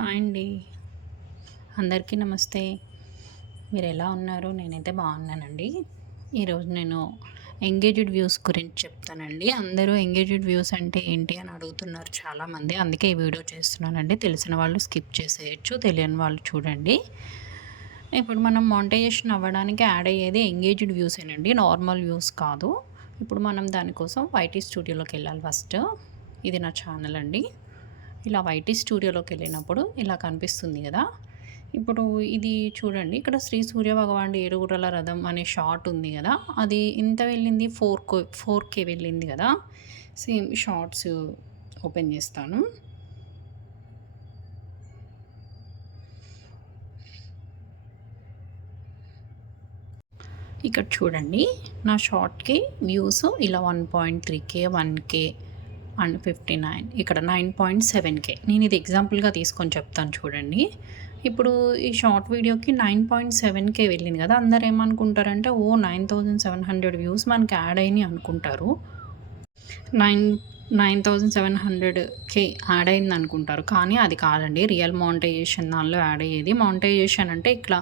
Hi అండి. అందరికీ నమస్తే. మీరు ఎలా ఉన్నారు? నేనైతే బాగున్నానండి. ఈరోజు నేను ఎంగేజ్డ్ వ్యూస్ గురించి చెప్తానండి. అందరూ ఎంగేజ్డ్ వ్యూస్ అంటే ఏంటి అని అడుగుతున్నారు చాలామంది. అందుకే ఈ వీడియో చేస్తున్నానండి. తెలిసిన వాళ్ళు స్కిప్ చేసేయచ్చు తెలియని వాళ్ళు చూడండి. ఇప్పుడు మనం మాంటైజేషన్ అవ్వడానికి యాడ్ అయ్యేది ఎంగేజ్డ్ వ్యూసేనండి. నార్మల్ వ్యూస్ కాదు. ఇప్పుడు మనం దానికోసం వైటీ స్టూడియోలోకి వెళ్ళాలి ఫస్ట్. ఇది నా ఛానల్ అండి. ఇలా వైటీ స్టూడియోలోకి వెళ్ళినప్పుడు ఇలా కనిపిస్తుంది కదా. ఇప్పుడు ఇది చూడండి ఇక్కడ శ్రీ సూర్య భగవాన్ ఏడుగురల రథం అనే షార్ట్ ఉంది కదా. అది ఇంత వెళ్ళింది? ఫోర్ కో ఫోర్ కే వెళ్ళింది కదా. సేమ్ షార్ట్స్ ఓపెన్ చేస్తాను. ఇక్కడ చూడండి నా షార్ట్కి వ్యూస్ ఇలా one point three K one K and fifty nine. ఇక్కడ నైన్ పాయింట్ సెవెన్ కే. నేను ఇది ఎగ్జాంపుల్గా తీసుకొని చెప్తాను చూడండి. ఇప్పుడు ఈ షార్ట్ వీడియోకి నైన్ పాయింట్ సెవెన్ కే వెళ్ళింది కదా. అందరు ఏమనుకుంటారంటే ఓ nine thousand seven hundred views మనకి యాడ్ అయినాయి అనుకుంటారు. Nine nine thousand seven hundred కే యాడ్ అయింది అనుకుంటారు. కానీ అది కాదండి. రియల్ మౌంటైజేషన్ దానిలో యాడ్ అయ్యేది. మౌంటైజేషన్ అంటే ఇక్కడ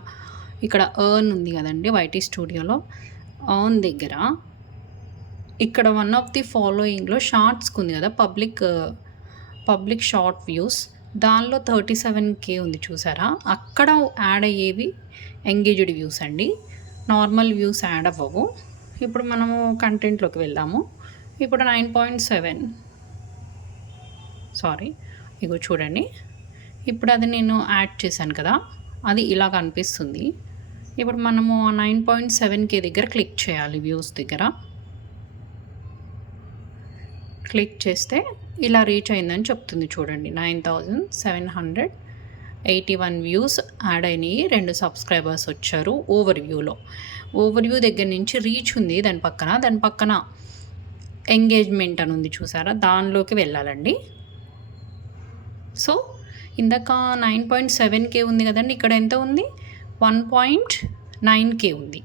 ఇక్కడ ఎర్న్ ఉంది కదండి వైటీ స్టూడియోలో ఎర్న్ దగ్గర. ఇక్కడ వన్ ఆఫ్ ది ఫాలోయింగ్లో షార్ట్స్కి ఉంది కదా పబ్లిక్ పబ్లిక్ షార్ట్ వ్యూస్ దానిలో థర్టీ సెవెన్ కే ఉంది చూసారా? అక్కడ యాడ్ అయ్యేవి ఎంగేజ్డ్ వ్యూస్ అండి. నార్మల్ వ్యూస్ యాడ్ అవ్వవు. ఇప్పుడు మనము కంటెంట్లోకి వెళ్దాము. ఇప్పుడు నైన్ పాయింట్ సెవెన్ సారీ ఇగో చూడండి. ఇప్పుడు అది నేను యాడ్ చేశాను కదా అది ఇలా కనిపిస్తుంది. ఇప్పుడు మనము నైన్ పాయింట్ సెవెన్ కే దగ్గర క్లిక్ చేయాలి వ్యూస్ దగ్గర. క్లిక్ చేస్తే ఇలా రీచ్ అయిందని చెప్తుంది చూడండి. Nine thousand seven hundred eighty one views add అయినాయి. రెండు సబ్స్క్రైబర్స్ వచ్చారు ఓవర్ వ్యూలో ఓవర్ వ్యూ దగ్గర నుంచి రీచ్ ఉంది దాని పక్కన. దాని పక్కన ఎంగేజ్మెంట్ అని ఉంది చూసారా? దానిలోకి వెళ్ళాలండి. సో ఇందాక నైన్ పాయింట్ సెవెన్ కే ఉంది కదండి. ఇక్కడ ఎంత ఉంది? వన్ పాయింట్ నైన్ కే ఉంది.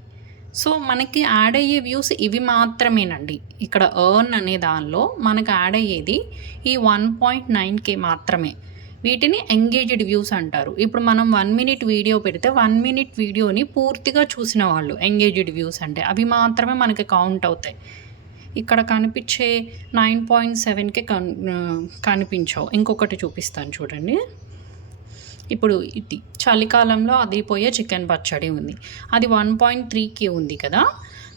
సో మనకి యాడ్ అయ్యే వ్యూస్ ఇవి మాత్రమేనండి. ఇక్కడ ఎర్న్ అనే దానిలో మనకు యాడ్ అయ్యేది ఈ వన్ పాయింట్ నైన్ కే మాత్రమే. వీటిని ఎంగేజ్డ్ వ్యూస్ అంటారు. ఇప్పుడు మనం వన్ మినిట్ వీడియో పెడితే వన్ మినిట్ వీడియోని పూర్తిగా చూసిన వాళ్ళు ఎంగేజ్డ్ వ్యూస్ అంటే అవి మాత్రమే మనకి కౌంట్ అవుతాయి. ఇక్కడ కనిపించే నైన్ పాయింట్ సెవెన్కే కన్ కనిపించవు. ఇంకొకటి చూపిస్తాను చూడండి. ఇప్పుడు ఇది చలికాలంలో అదిపోయే చికెన్ పచ్చడి ఉంది. అది వన్ పాయింట్ త్రీకి ఉంది కదా.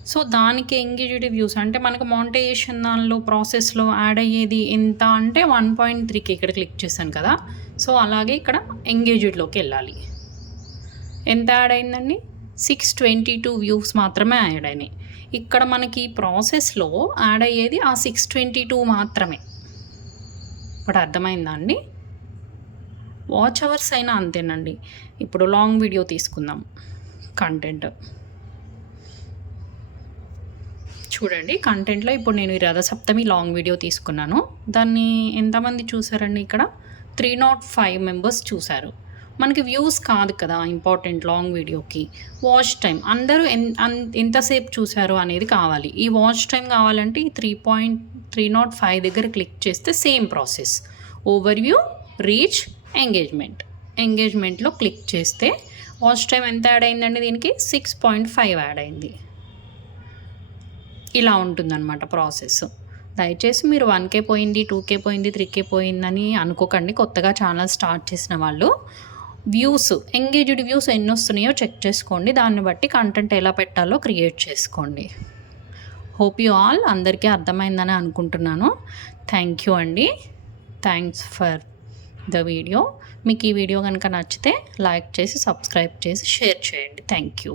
సో దానికి ఎంగేజ్డ్ వ్యూస్ అంటే మనకు మౌంటేషన్ దానిలో ప్రాసెస్లో యాడ్ అయ్యేది ఎంత అంటే వన్ పాయింట్ త్రీకి ఇక్కడ క్లిక్ చేశాను కదా. సో అలాగే ఇక్కడ ఎంగేజ్డ్లోకి వెళ్ళాలి. ఎంత యాడ్ అయిందండి? సిక్స్ ట్వంటీ టూ వ్యూస్ మాత్రమే యాడ్ అయినాయి. ఇక్కడ మనకి ప్రాసెస్లో యాడ్ అయ్యేది ఆ సిక్స్ ట్వంటీ టూ మాత్రమే. ఇప్పుడు అర్థమైందా అండి? వాచ్ అవర్స్ అయినా అంతేనండి. ఇప్పుడు లాంగ్ వీడియో తీసుకుందాం. కంటెంట్. చూడండి కంటెంట్లో ఇప్పుడు నేను ఈ రథసప్తమి లాంగ్ వీడియో తీసుకున్నాను. దాన్ని ఎంతమంది చూసారండి ఇక్కడ? త్రీ నాట్ ఫైవ్ మెంబర్స్ చూశారు మనకి వ్యూస్ కాదు కదా ఇంపార్టెంట్ లాంగ్ వీడియోకి. వాచ్ టైం అందరూ ఎంతసేపు చూశారు అనేది కావాలి. ఈ వాచ్ టైం కావాలంటే ఈ three point three nought five దగ్గర క్లిక్ చేస్తే same process. Over view reach engagement. ఎంగేజ్మెంట్లో click చేస్తే వాచ్ టైం ఎంత యాడ్ అయిందండి దీనికి? సిక్స్ పాయింట్ ఫైవ్ యాడ్ అయింది. ఇలా ఉంటుందన్నమాట ప్రాసెస్. దయచేసి మీరు వన్ కే పోయింది టూ కే పోయింది త్రీ కే పోయిందని అనుకోకండి. కొత్తగా ఛానల్ స్టార్ట్ చేసిన వాళ్ళు. వ్యూస్ ఎంగేజ్డ్ వ్యూస్ ఎన్ని వస్తున్నాయో చెక్ చేసుకోండి. దాన్ని బట్టి కంటెంట్ ఎలా పెట్టాలో క్రియేట్ చేసుకోండి. హోప్ యూ ఆల్ అందరికీ అర్థమైందని అనుకుంటున్నాను. థ్యాంక్ యూ అండి. Thanks for the video. మీకు ఈ వీడియో కనుక నచ్చితే లైక్ చేసి సబ్స్క్రైబ్ చేసి షేర్ చేయండి. Thank you.